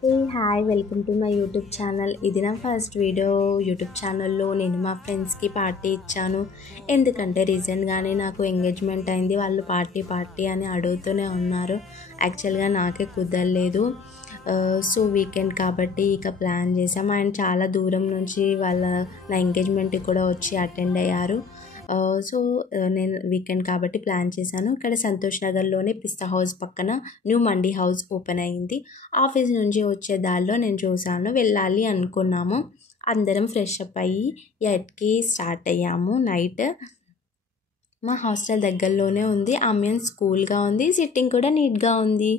Hey hi welcome to my YouTube channel. ఇది నా first video. YouTube ఛానల్లో నేను మా ఫ్రెండ్స్కి పార్టీ ఇచ్చాను. ఎందుకంటే రీసెంట్గానే నాకు ఎంగేజ్మెంట్ అయింది. వాళ్ళు పార్టీ అని అడుగుతూనే ఉన్నారు. యాక్చువల్గా నాకే కుదరలేదు. సో వీకెండ్ కాబట్టి ఇక ప్లాన్ చేసాం. అండ్ చాలా దూరం నుంచి నా ఎంగేజ్మెంట్కి కూడా వచ్చి అటెండ్ అయ్యారు. సో నేను వీకెండ్ కాబట్టి ప్లాన్ చేశాను. ఇక్కడ సంతోష్ నగర్లోనే పిస్తా హౌస్ పక్కన న్యూ మండీ హౌస్ ఓపెన్ అయింది. ఆఫీస్ నుంచి వచ్చే దారిలో నేను చూశాను, వెళ్ళాలి అనుకున్నాము. అందరం ఫ్రెష్ అప్ అయ్యి 8కి స్టార్ట్ అయ్యాము. నైట్ మా హాస్టల్ దగ్గరలోనే ఉంది. అంబియన్స్ కూల్గా ఉంది, సిట్టింగ్ కూడా నీట్గా ఉంది.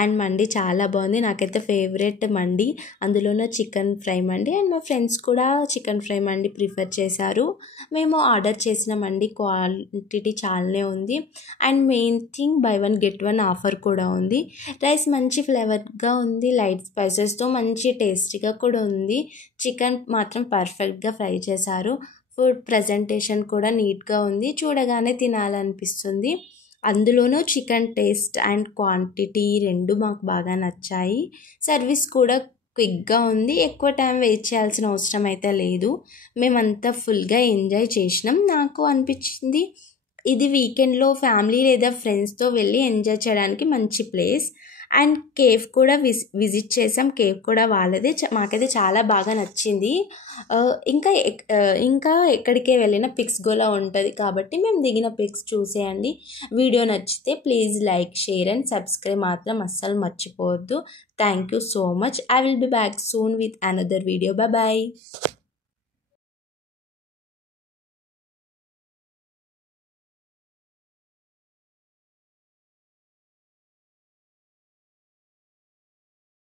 అండ్ మండి చాలా బాగుంది. నాకైతే ఫేవరెట్ మండి, అందులోనూ చికెన్ ఫ్రై మండి. అండ్ మా ఫ్రెండ్స్ కూడా చికెన్ ఫ్రై మండి ప్రిఫర్ చేశారు. మేము ఆర్డర్ చేసిన మండి క్వాంటిటీ చాలానే ఉంది. And main thing by 1 get 1 offer కూడా ఉంది. రైస్ మంచి ఫ్లేవర్గా ఉంది, లైట్ స్పైసెస్తో మంచి టేస్టీగా కూడా ఉంది. చికెన్ మాత్రం పర్ఫెక్ట్గా ఫ్రై చేశారు. ఫుడ్ ప్రజెంటేషన్ కూడా నీట్గా ఉంది, చూడగానే తినాలనిపిస్తుంది. అందులోనూ చికెన్ టేస్ట్ అండ్ క్వాంటిటీ రెండు మాకు బాగా నచ్చాయి. సర్వీస్ కూడా క్విక్గా ఉంది, ఎక్కువ టైం వెయిట్ చేయాల్సిన అవసరం అయితే లేదు. మేమంతా ఫుల్గా ఎంజాయ్ చేసినాం. నాకు అనిపించింది ఇది వీకెండ్లో ఫ్యామిలీ లేదా ఫ్రెండ్స్తో వెళ్ళి ఎంజాయ్ చేయడానికి మంచి ప్లేస్. అండ్ కేఫ్ కూడా విజిట్ చేసాం. కేఫ్ కూడా వాళ్ళదే, మాకైతే చాలా బాగా నచ్చింది. ఇంకా ఎక్కడికే వెళ్ళినా పిక్స్ గోలా ఉంటుంది కాబట్టి మేము దిగిన పిక్స్ చూసేయండి. వీడియో నచ్చితే please like, share and subscribe మాత్రం అస్సలు మర్చిపోవద్దు. Thank you so much. I will be back soon with another video. Bye.